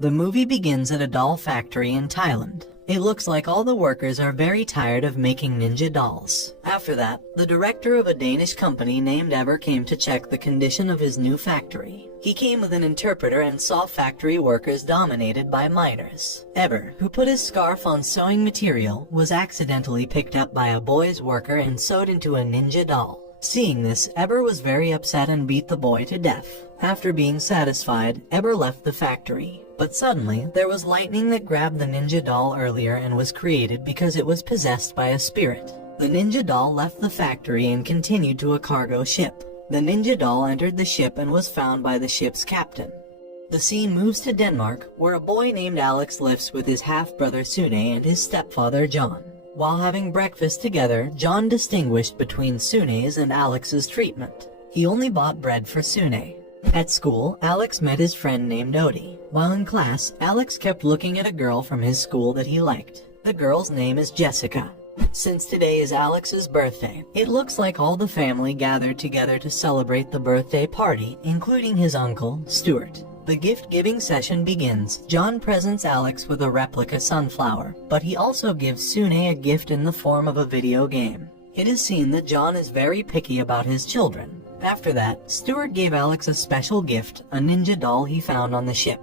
The movie begins at a doll factory in Thailand. It looks like all the workers are very tired of making ninja dolls. After that, the director of a Danish company named Eber came to check the condition of his new factory. He came with an interpreter and saw factory workers dominated by minors. Eber, who put his scarf on sewing material, was accidentally picked up by a boy's worker and sewed into a ninja doll. Seeing this, Eber was very upset and beat the boy to death. After being satisfied, Eber left the factory. But suddenly, there was lightning that grabbed the ninja doll earlier and was created because it was possessed by a spirit. The ninja doll left the factory and continued to a cargo ship. The ninja doll entered the ship and was found by the ship's captain. The scene moves to Denmark, where a boy named Alex lives with his half-brother Sune and his stepfather John. While having breakfast together, John distinguished between Sune's and Alex's treatment. He only bought bread for Sune. At school, Alex met his friend named Odie. While in class, Alex kept looking at a girl from his school that he liked. The girl's name is Jessica. Since today is Alex's birthday, it looks like all the family gathered together to celebrate the birthday party, including his Uncle Stewart. The gift-giving session begins. John presents Alex with a replica sunflower, but he also gives Sune a gift in the form of a video game. It is seen that John is very picky about his children. After that, Stewart gave Alex a special gift, a ninja doll he found on the ship.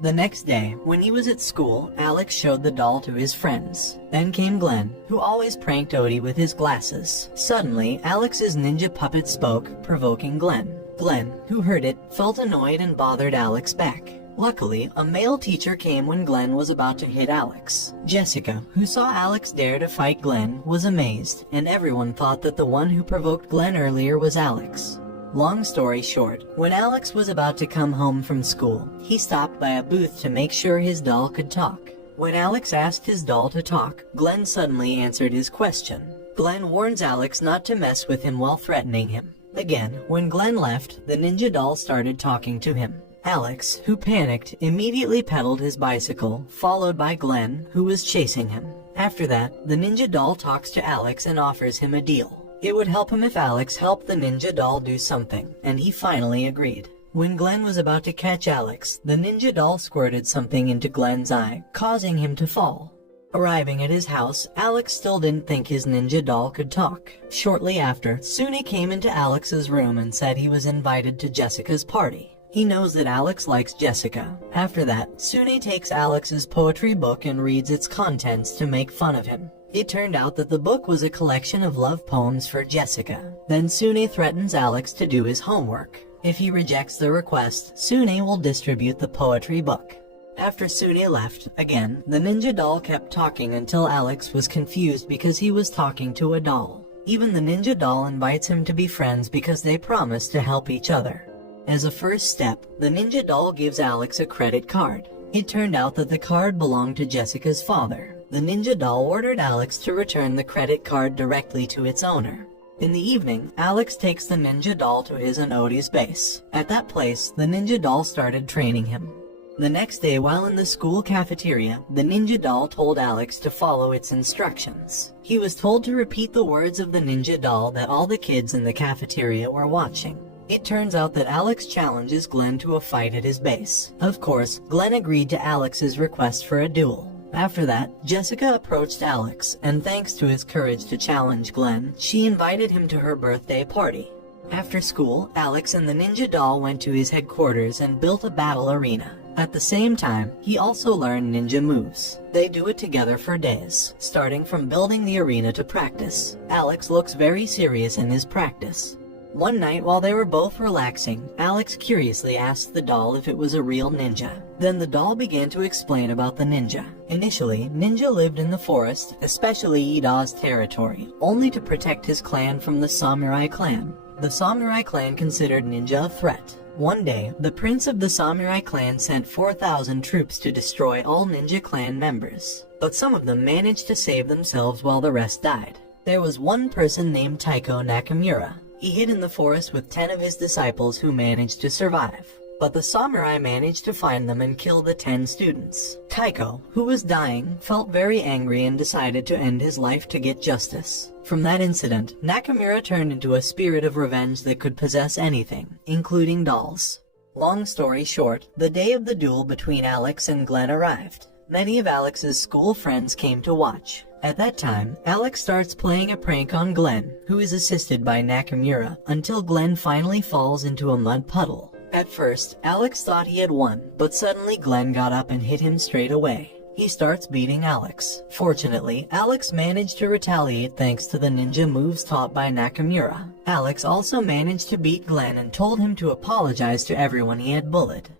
The next day, when he was at school, Alex showed the doll to his friends. Then came Glenn, who always pranked Odie with his glasses. Suddenly, Alex's ninja puppet spoke, provoking Glenn. Glenn, who heard it, felt annoyed and bothered Alex back. Luckily, a male teacher came when Glenn was about to hit Alex. Jessica, who saw Alex dare to fight Glenn, was amazed, and everyone thought that the one who provoked Glenn earlier was Alex. Long story short, when Alex was about to come home from school, he stopped by a booth to make sure his doll could talk. When Alex asked his doll to talk, Glenn suddenly answered his question. Glenn warns Alex not to mess with him while threatening him. Again, when Glenn left, the ninja doll started talking to him. Alex, who panicked, immediately pedaled his bicycle, followed by Glenn, who was chasing him. After that, the ninja doll talks to Alex and offers him a deal. It would help him if Alex helped the ninja doll do something, and he finally agreed. When Glenn was about to catch Alex, the ninja doll squirted something into Glenn's eye, causing him to fall. Arriving at his house, Alex still didn't think his ninja doll could talk. Shortly after, Sune came into Alex's room and said he was invited to Jessica's party. He knows that Alex likes Jessica. After that, Sune takes Alex's poetry book and reads its contents to make fun of him. It turned out that the book was a collection of love poems for Jessica. Then Sune threatens Alex to do his homework. If he rejects the request, Sune will distribute the poetry book. After Sune left, again, the ninja doll kept talking until Alex was confused because he was talking to a doll. Even the ninja doll invites him to be friends because they promise to help each other. As a first step, the ninja doll gives Alex a credit card. It turned out that the card belonged to Jessica's father. The ninja doll ordered Alex to return the credit card directly to its owner. In the evening, Alex takes the ninja doll to his and Odie's base. At that place, the ninja doll started training him. The next day, while in the school cafeteria, the ninja doll told Alex to follow its instructions. He was told to repeat the words of the ninja doll that all the kids in the cafeteria were watching. It turns out that Alex challenges Glenn to a fight at his base. Of course, Glenn agreed to Alex's request for a duel. After that, Jessica approached Alex, and thanks to his courage to challenge Glenn, she invited him to her birthday party. After school, Alex and the ninja doll went to his headquarters and built a battle arena. At the same time, he also learned ninja moves. They do it together for days, starting from building the arena to practice. Alex looks very serious in his practice. One night while they were both relaxing, Alex curiously asked the doll if it was a real ninja. Then the doll began to explain about the ninja. Initially, Ninja lived in the forest, especially Ida's territory, only to protect his clan from the samurai clan. The samurai clan considered Ninja a threat. One day, the prince of the samurai clan sent 4,000 troops to destroy all Ninja clan members. But some of them managed to save themselves while the rest died. There was one person named Taiko Nakamura. He hid in the forest with 10 of his disciples who managed to survive. But the samurai managed to find them and kill the 10 students. Taiko, who was dying, felt very angry and decided to end his life to get justice. From that incident, Nakamura turned into a spirit of revenge that could possess anything, including dolls. Long story short, the day of the duel between Alex and Glenn arrived. Many of Alex's school friends came to watch. At that time, Alex starts playing a prank on Glenn, who is assisted by Nakamura, until Glenn finally falls into a mud puddle. At first, Alex thought he had won, but suddenly Glenn got up and hit him straight away. He starts beating Alex. Fortunately, Alex managed to retaliate thanks to the ninja moves taught by Nakamura. Alex also managed to beat Glenn and told him to apologize to everyone he had bullied.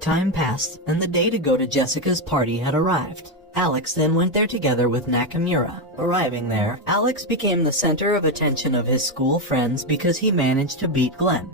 Time passed, and the day to go to Jessica's party had arrived. Alex then went there together with Nakamura. Arriving there, Alex became the center of attention of his school friends because he managed to beat Glenn.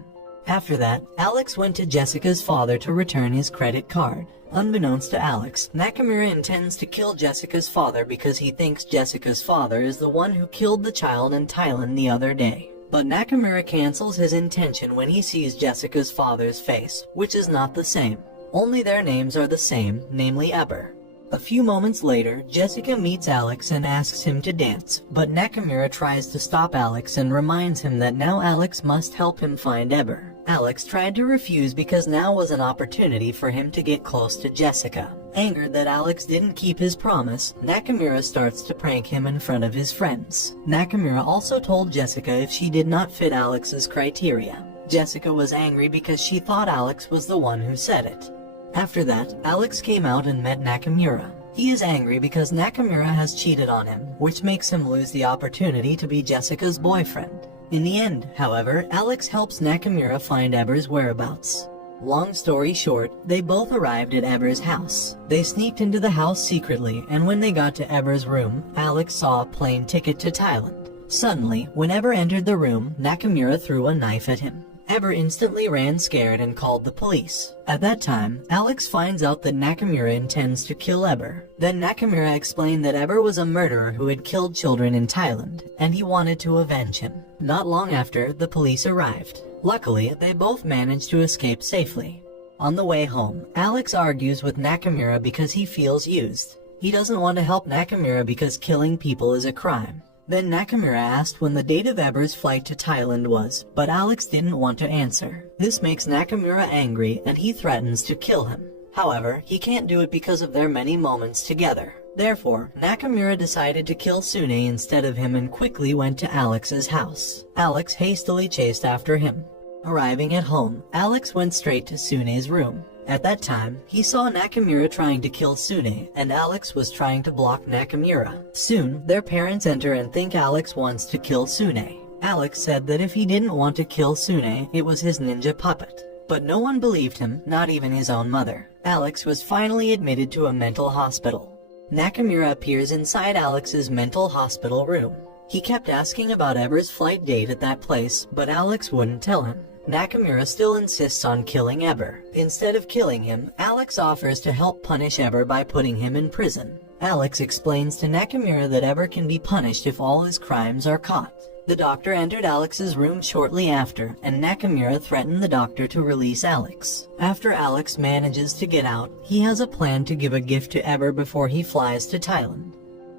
After that, Alex went to Jessica's father to return his credit card. Unbeknownst to Alex, Nakamura intends to kill Jessica's father because he thinks Jessica's father is the one who killed the child in Thailand the other day. But Nakamura cancels his intention when he sees Jessica's father's face, which is not the same. Only their names are the same, namely Eber. A few moments later, Jessica meets Alex and asks him to dance, but Nakamura tries to stop Alex and reminds him that now Alex must help him find Eber. Alex tried to refuse because now was an opportunity for him to get close to Jessica. Angered that Alex didn't keep his promise, Nakamura starts to prank him in front of his friends. Nakamura also told Jessica if she did not fit Alex's criteria. Jessica was angry because she thought Alex was the one who said it. After that, Alex came out and met Nakamura. He is angry because Nakamura has cheated on him, which makes him lose the opportunity to be Jessica's boyfriend. In the end, however, Alex helps Nakamura find Eber's whereabouts. Long story short, they both arrived at Eber's house. They sneaked into the house secretly, and when they got to Eber's room, Alex saw a plane ticket to Thailand. Suddenly, when Eber entered the room, Nakamura threw a knife at him. Eber instantly ran scared and called the police. At that time, Alex finds out that Nakamura intends to kill Eber. Then Nakamura explained that Eber was a murderer who had killed children in Thailand, and he wanted to avenge him. Not long after, the police arrived. Luckily, they both managed to escape safely. On the way home, Alex argues with Nakamura because he feels used. He doesn't want to help Nakamura because killing people is a crime. Then Nakamura asked when the date of Eber's flight to Thailand was, but Alex didn't want to answer. This makes Nakamura angry and he threatens to kill him. However, he can't do it because of their many moments together. Therefore, Nakamura decided to kill Sune instead of him and quickly went to Alex's house. Alex hastily chased after him. Arriving at home, Alex went straight to Sune's room. At that time, he saw Nakamura trying to kill Sune, and Alex was trying to block Nakamura. Soon, their parents enter and think Alex wants to kill Sune. Alex said that if he didn't want to kill Sune, it was his ninja puppet. But no one believed him, not even his own mother. Alex was finally admitted to a mental hospital. Nakamura appears inside Alex's mental hospital room. He kept asking about Eber's flight date at that place, but Alex wouldn't tell him. Nakamura still insists on killing Eber. Instead of killing him, Alex offers to help punish Eber by putting him in prison. Alex explains to Nakamura that Eber can be punished if all his crimes are caught. The doctor entered Alex's room shortly after, and Nakamura threatened the doctor to release Alex. After Alex manages to get out, he has a plan to give a gift to Eber before he flies to Thailand.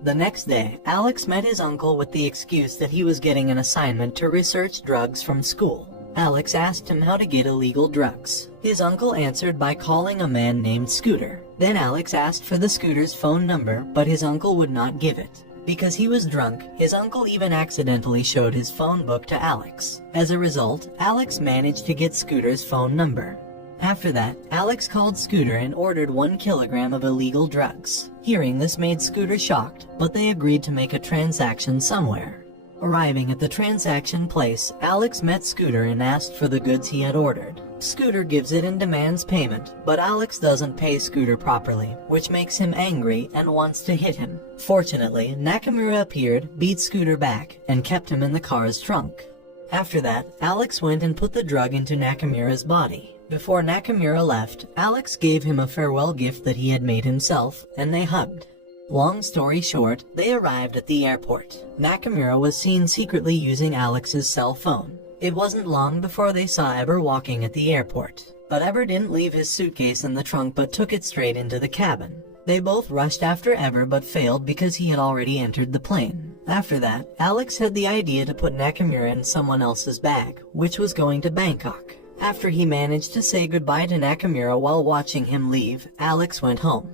The next day, Alex met his uncle with the excuse that he was getting an assignment to research drugs from school. Alex asked him how to get illegal drugs. His uncle answered by calling a man named Scooter. Then Alex asked for the Scooter's phone number, but his uncle would not give it. Because he was drunk, his uncle even accidentally showed his phone book to Alex. As a result, Alex managed to get Scooter's phone number. After that, Alex called Scooter and ordered 1 kilogram of illegal drugs. Hearing this made Scooter shocked, but they agreed to make a transaction somewhere. Arriving at the transaction place, Alex met Scooter and asked for the goods he had ordered. Scooter gives it and demands payment, but Alex doesn't pay Scooter properly, which makes him angry and wants to hit him. Fortunately, Nakamura appeared, beat Scooter back, and kept him in the car's trunk. After that, Alex went and put the drug into Nakamura's body. Before Nakamura left, Alex gave him a farewell gift that he had made himself, and they hugged. Long story short, they arrived at the airport. Nakamura was seen secretly using Alex's cell phone. It wasn't long before they saw Eber walking at the airport. But Eber didn't leave his suitcase in the trunk but took it straight into the cabin. They both rushed after Eber but failed because he had already entered the plane. After that, Alex had the idea to put Nakamura in someone else's bag, which was going to Bangkok. After he managed to say goodbye to Nakamura while watching him leave, Alex went home.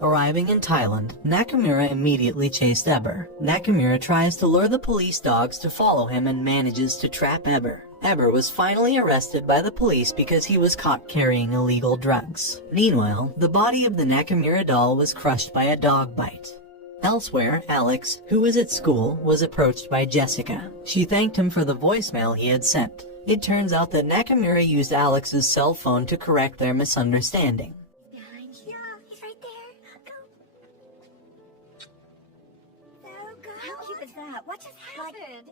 Arriving in Thailand, Nakamura immediately chased Eber. Nakamura tries to lure the police dogs to follow him and manages to trap Eber. Eber was finally arrested by the police because he was caught carrying illegal drugs. Meanwhile, the body of the Nakamura doll was crushed by a dog bite. Elsewhere, Alex, who was at school, was approached by Jessica. She thanked him for the voicemail he had sent. It turns out that Nakamura used Alex's cell phone to correct their misunderstanding. Behind here. He's right there. Go. Go. How cute is that? What just happened?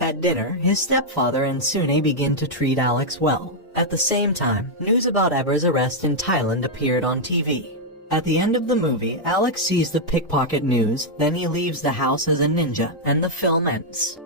At dinner, his stepfather and Sune begin to treat Alex well. At the same time, news about Eber's arrest in Thailand appeared on TV. At the end of the movie, Alex sees the pickpocket news, then he leaves the house as a ninja, and the film ends.